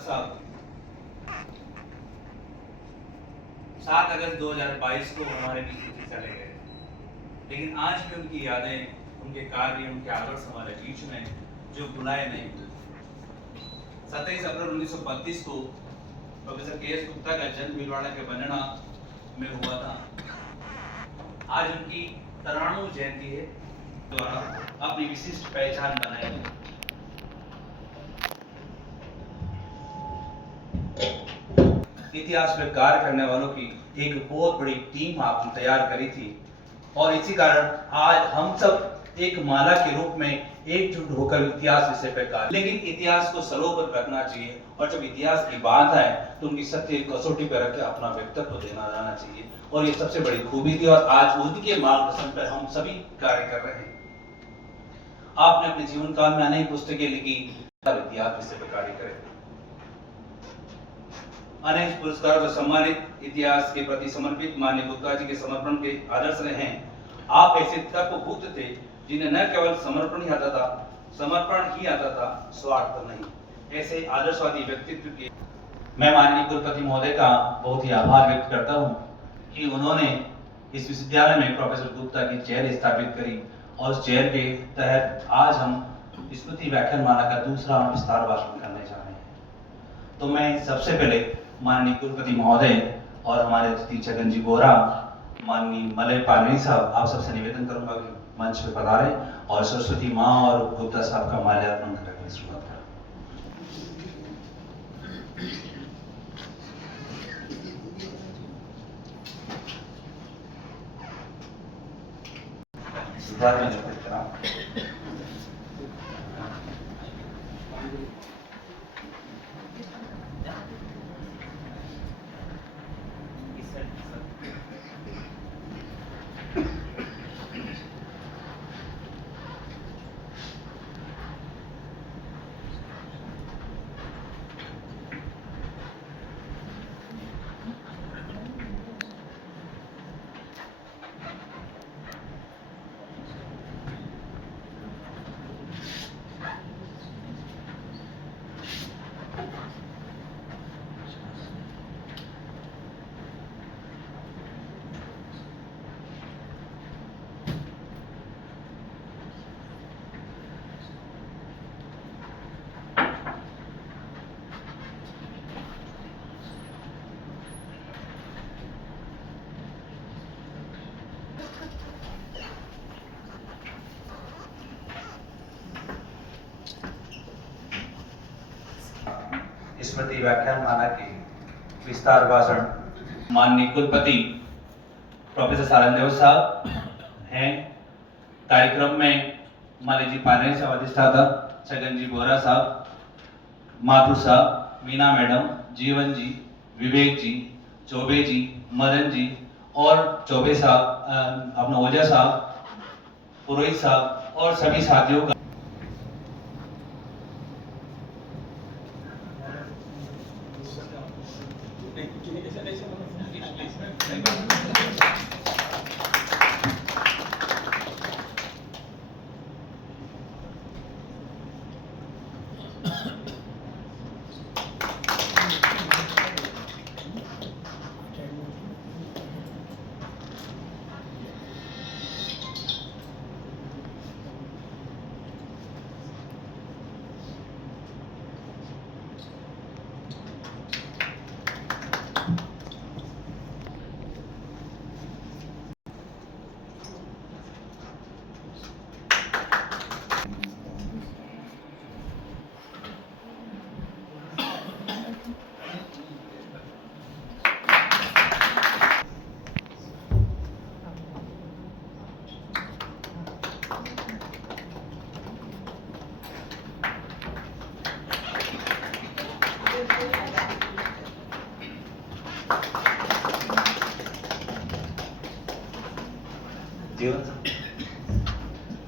साहब 7 अगस्त 2022 को हमारे बीच से चले गए, लेकिन आज भी उनकी यादें, उनके कार्य, उनके आदर्श हमारे बीच में जो भुलाए नहीं हुए। 27 अप्रैल 1932 को प्रोफेसर के.एस. गुप्ता का जन्म भीलवाड़ा के बनना में हुआ था। आज उनकी 93वीं जयंती है, द्वारा अपनी विशिष्ट पहचान बनाई है। इतिहास में कार्य करने वालों की एक बहुत बड़ी टीम आपने तैयार करी थी और इसी कारण आज हम सब एक माला के रूप में एकजुट होकर इतिहास विषय पर कार्य, लेकिन इतिहास को सलों पर रखना चाहिए और जब इतिहास की बात है तो उनकी सत्य कसौटी पर रख के अपना व्यक्तित्व देना जाना चाहिए और ये सबसे बड़ी खूबी थी और आज उनके मार्गदर्शन पर हम सभी कार्य कर रहे हैं। आपने अपने जीवन काल में अनेक पुस्तकें लिखी, इतिहास विषय पर कार्य करें, अनेक पुरस्कारों से सम्मानित, इतिहास के प्रति समर्पित माननीय गुप्ता जी के समर्पण के आदर्श रहे हैं। आप ऐसे तत्वभूत थे जिन्हें न केवल समर्पण ही आता था, स्वार्थ नहीं। ऐसे आदर्शवादी व्यक्तित्व के मैं माननीय कुलपति महोदय का बहुत ही आभार व्यक्त करता हूं कि उन्होंने इस विश्वविद्यालय में प्रोफेसर गुप्ता की चेयर स्थापित करी और उस चेयर के तहत आज हम स्मृति व्याख्यानमाला का दूसरा विस्तार भाषण करने जा रहे हैं। तो मैं सबसे पहले माननीय कुलपति महोदय और हमारे अतिथि छगन जी बोरा, माननीय मलय पालनी साहब, आप सबसे निवेदन करूंगा कि मंच पे पधारे और सरस्वती माँ और गुप्ता साहब का माल्यार्पण करके शुरुआत करें। स्मृति व्याख्यानमाला के विस्तार भाषण माननीय कुलपति प्रोफेसर सारंगदेव साहब हैं। कार्यक्रम में माली जी पाने साहब अधिष्ठाता, छगन जी बोरा साहब, माथुर साहब, मीना मैडम, जीवन जी, विवेक जी, चौबे जी, मदन जी और चौबे साहब, अपना ओझा साहब, पुरोहित साहब और सभी साथियों का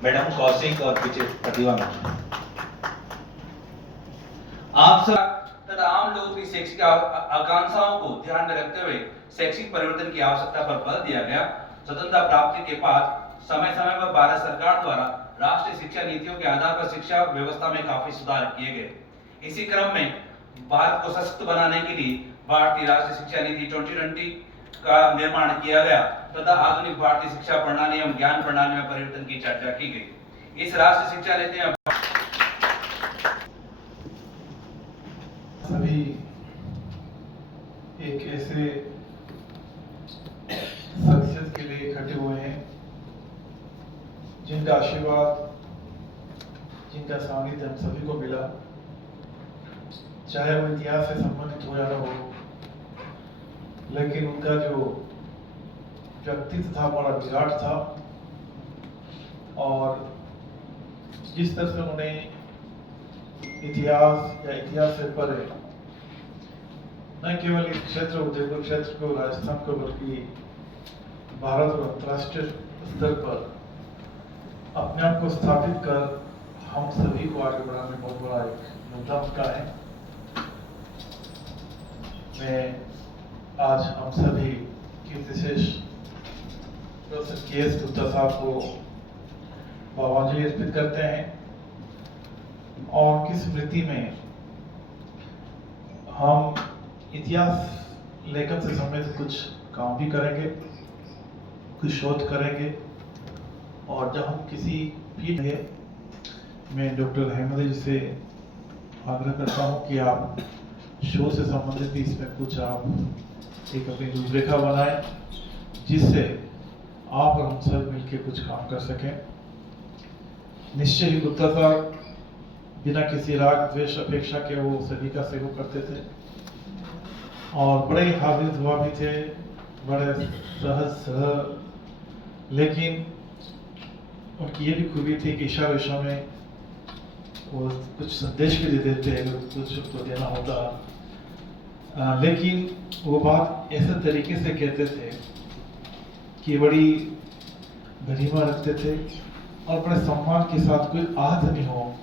मैडम कौशिक और प्रतिभा मैडम, आप सब तथा आम लोगों की शैक्षिक आकांक्षाओं को ध्यान में रखते हुए शैक्षिक परिवर्तन की आवश्यकता पर बल दिया गया। स्वतंत्रता प्राप्ति के बाद समय समय पर भारत सरकार द्वारा राष्ट्रीय शिक्षा नीतियों के आधार पर शिक्षा व्यवस्था में काफी सुधार किए गए। इसी क्रम में भारत को सशक्त बनाने के लिए भारतीय राष्ट्रीय शिक्षा नीति 2020 का निर्माण किया गया तथा आधुनिक भारतीय शिक्षा प्रणाली एवं ज्ञान प्रणाली में परिवर्तन की चर्चा की गई। इस राष्ट्रीय शिक्षा नीति में सभी एक ऐसे शख्सियत के लिए इकट्ठे हुए हैं जिनका आशीर्वाद, जिनका सानिध्य हम सभी को मिला, चाहे वो इतिहास से संबंधित हो या न हो, लेकिन उनका जो व्यक्तित्व था बड़ा विराट था और जिस तरह से उन्होंने इतिहास या इतिहास से परे न केवल इस क्षेत्र उदयपुर क्षेत्र को, राजस्थान को, बल्कि भारत और अंतर्राष्ट्रीय स्तर पर अपने आप को स्थापित कर हम सभी को आगे बढ़ाने में बहुत बड़ा एक योगदान का है। मैं आज हम सभी कीर्तिशेष प्रोफेसर के.एस. गुप्ता साहब को भावांजलि अर्पित करते हैं और की स्मृति में हम इतिहास लेखन से संबंधित कुछ काम भी करेंगे, कुछ शोध करेंगे और जब हम किसी भी मैं डॉक्टर अहमद जी से आग्रह करता हूं कि आप शोध से संबंधित भी इसमें कुछ आप एक अपनी रूपरेखा बनाएं जिससे आप और हम सब मिलकर कुछ काम कर सकें। निश्चय ही गुप्ता साहब बिना किसी राग द्वेष अपेक्षा के वो सभी का सेवक करते थे और बड़े हाजिर दुआ भी थे, बड़े सहज सरल, लेकिन उनकी ये भी खूबी थी कि इशारा इशा में वो कुछ संदेश भी दे देते हैं, कुछ तो देना होता, लेकिन वो बात ऐसे तरीके से कहते थे कि बड़ी गरिमा रखते थे और बड़े सम्मान के साथ, कोई आहत नहीं हो,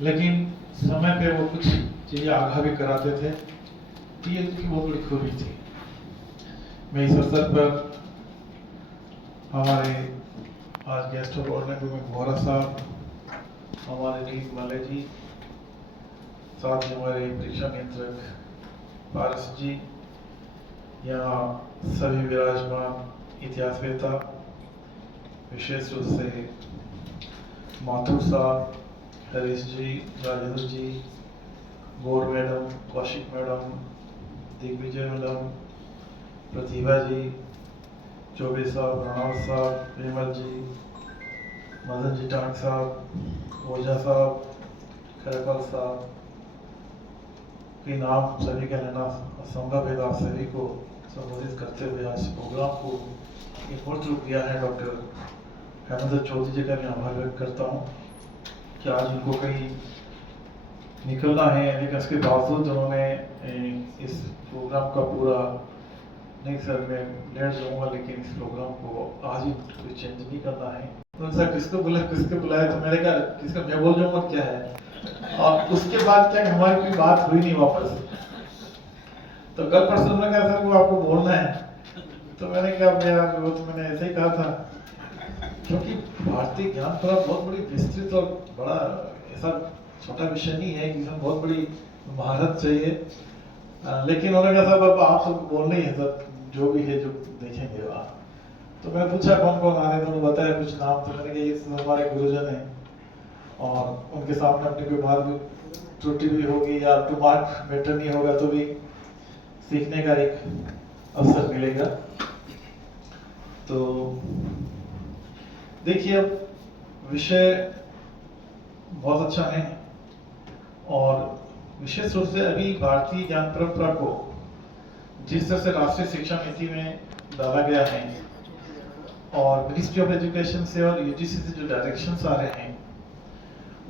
लेकिन समय पे वो कुछ चीजें आगाह भी कराते थे। तो ये उनकी बहुत बड़ी खूबी थी। मैं इस अवसर पर हमारे आज गेस्ट ऑफ ऑनर में वोहरा साहब, हमारे टीम वाले जी, साथ ही हमारे परीक्षा नियंत्रक पारस जी, यहाँ सभी विराजमान इतिहासवेत्ता, विशेष रूप से माथुर साहब, Harish ji, Rajendra ji, Gaur madam, Kaushik madam, Digvijay madam, Pratibha ji, Chaube साहब, रणावत साहब, विमल जी, मदन जी टांग साहब, ओझा साहब, खरपाल साहब के नाम सभी का लेना असंभव है। आप सभी को संबोधित करते हुए आज प्रोग्राम को एक और रूप दिया है डॉक्टर हेमंत चौधरी जी का मैं आभार व्यक्त करता हूँ कि आज उनको कहीं निकलना है, लेकिन उसके बावजूद उन्होंने इस प्रोग्राम का पूरा, नहीं सर मैं लेट जाऊंगा, लेकिन इस प्रोग्राम को आज ही कोई चेंज नहीं करना है। तो सर किसको बुलाया, तो मैंने कहा किसका, मैं बोल जाऊंगा क्या है, और उसके बाद क्या हमारी कोई बात हुई नहीं वापस। तो कल परसों ने कहा सर वो आपको बोलना है, तो मैंने कहा वो तो मैंने ऐसे ही कहा था, क्योंकि भारतीय ज्ञान परंपरा बहुत बड़ी विस्तृत और बड़ा ऐसा छोटा विषय नहीं है कि इसमें बहुत बड़ी महारत चाहिए, लेकिन उन्होंने कहा साहब अब आप सब बोलना ही है सर, जो भी है जो देखेंगे वहाँ। तो मैंने पूछा कौन कौन आ रहे हैं, उन्होंने बताया कुछ नाम, तो मैंने कहा ये हमारे गुरुजन हैं और उनके सामने अपनी कोई बात भी त्रुटि भी होगी या टू मार्क बेटर नहीं होगा तो भी सीखने का एक अवसर मिलेगा। तो देखिए अब विषय बहुत अच्छा है और विशेष रूप से अभी भारतीय ज्ञान परंपरा को जिस तरह से राष्ट्रीय शिक्षा नीति में डाला गया है और मिनिस्ट्री ऑफ एजुकेशन से और यूजीसी से जो डायरेक्शंस आ रहे हैं,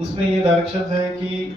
उसमें ये डायरेक्शंस है कि